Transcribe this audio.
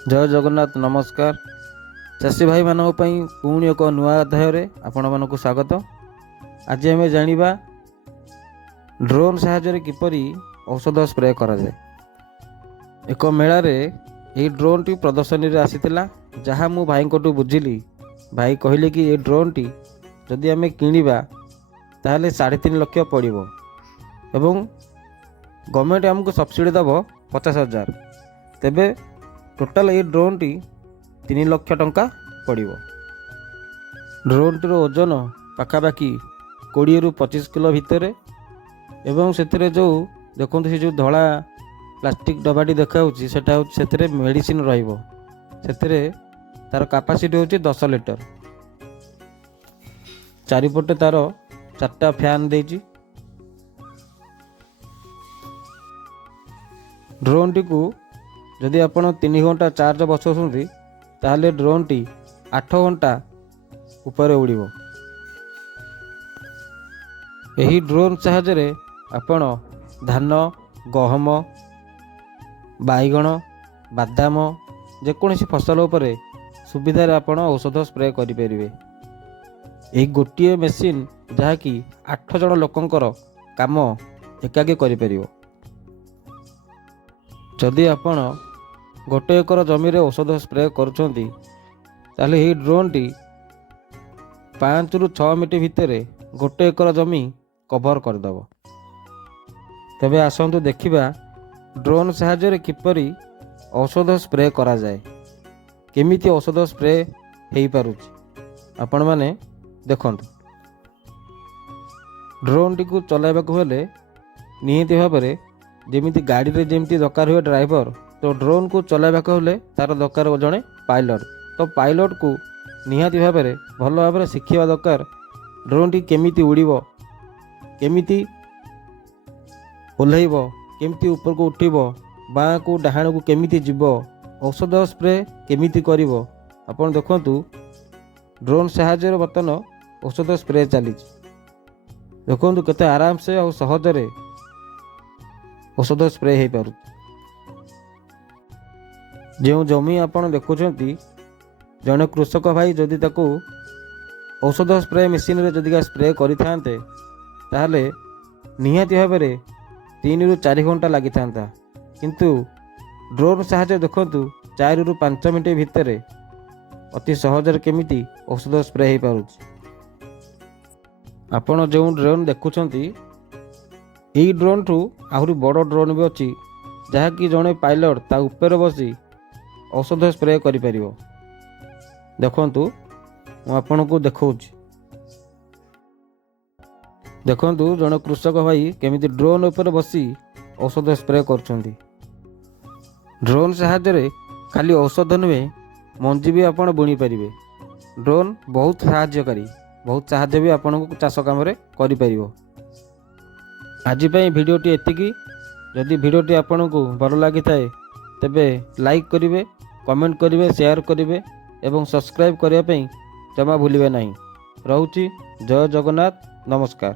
जय जगन्नाथ नमस्कार। चाषी भाई मानक पई पुणी एक नुआ अध्याय आपण मानक स्वागत। आज आम जानिबा ड्रोन साहाय्य किपरि औषध स्प्रे करा जाए। एक मेला रे यही ड्रोन टी प्रदर्शनी रे आसीतिला, जहाँ मु भाई को बुझिली। भाई कहले कि ये ड्रोन टी जदि आम किनिबा ताहले 3.5 लाख पड़िबो एवं गवर्नमेंट आमको सब्सिडी दब 50,000। तेबे टोटाल ये ड्रोन टी 3 लाख टंका पड़िबो। ड्रोन टीर ओजन पाखापाखि 20 ରୁ 25 किलो भितर एवं से जो देखो से जो धला प्लास्टिक डबाटी देखा से मेडिसिन रहिबो। से तार कैपेसिटी होची 10 लीटर। चारिपटे तार 4टा फैन देची। ड्रोन टी को जदि आपण 3 घंटा चार्ज बसौती ताहले ड्रोन टी 8 घंटा ऊपर उड़िबो। यही ड्रोन साहाय्य आपण धान, गहम, बाइगण, बादाम जेकोसी फसल उपरे सुविधार आपण औषध स्प्रे करें। यही गोटे मेसीन जहाँकि 8 जन लोकंकर काम एकाकी करें। जदि आपण गोटे एकर जमी औषध स्प्रे करुछंती ताले ही ड्रोन टी 5 ରୁ 6 मिनट भितर गोटे एकर जमी कवर करदेव। तेबे आसंतु देखिबा ड्रोन साहाय्य किपरि औषध स्प्रे करा जाए, केमिति औषध स्प्रे हेई पारुछि। आपण माने देखंतु, ड्रोन टी को चलाइबा को हेले निहित भाबरे जेमिति गाड़ी रे जेमिति दरकार हुए ड्राइवर, तो ड्रोन को चलाइबा को हेले तार दरकार जड़े पायलट। तो पायलट को निहाती भाव में भल भाव शिखा दरकार। ड्रोन टी केमिति उड़ीबो, केमिति ओल्हैबो, केमिति ऊपर को उठिबो, बाँ को डाहाण को केमिति जीवो, औषध स्प्रे केमिति करिवो। आपण देखंतु ड्रोन साहाय्य बर्तन औषध स्प्रे चली। देखंतु केते आराम से और सहजरे औषध स्प्रे हो पार। जो जमी आपण देखुंती जड़े कृषक भाई जदि ताकू औषध स्प्रे मेसीन रे जदि स्प्रे करिथांते ताहले निहाती भाव में 3 ରୁ 4 घंटा लगी था। किंतु ड्रोन साहाय्य देखंतु 4 ରୁ 5 मिनट भितर अति सहजरे केमिति औषध स्प्रे हो पारुछि। आपण जो ड्रोन देखुंती यही ड्रोन ठू आहरी बड़ ड्रोन भी अच्छी, जहाँकि जड़े पायलट ता ऊपर बसी औषध स्प्रे करिपर। देखंतु मु आपन को देखौछि। देखंतु जड़े कृषक भाई केमिति ड्रोन ऊपर बसी औषध स्प्रे करछंती। ड्रोन साहाय्य खाली औषध नुहे मंजी भी आपण बुणी पारिबे। ड्रोन बहुत साहाय्यकारी, बहुत साहाय्य भी आपण को चाष काम रे करि परिबो। आज भिडियोटी एतिकी। जदि भिडियोटी आपन को भल लगी थाए तेबे लाइक करिवे, कमेंट करिवे, शेयर करिवे एवं सब्सक्राइब करिया पई जमा भूलिबे नहीं। रहूची। जय जगन्नाथ नमस्कार।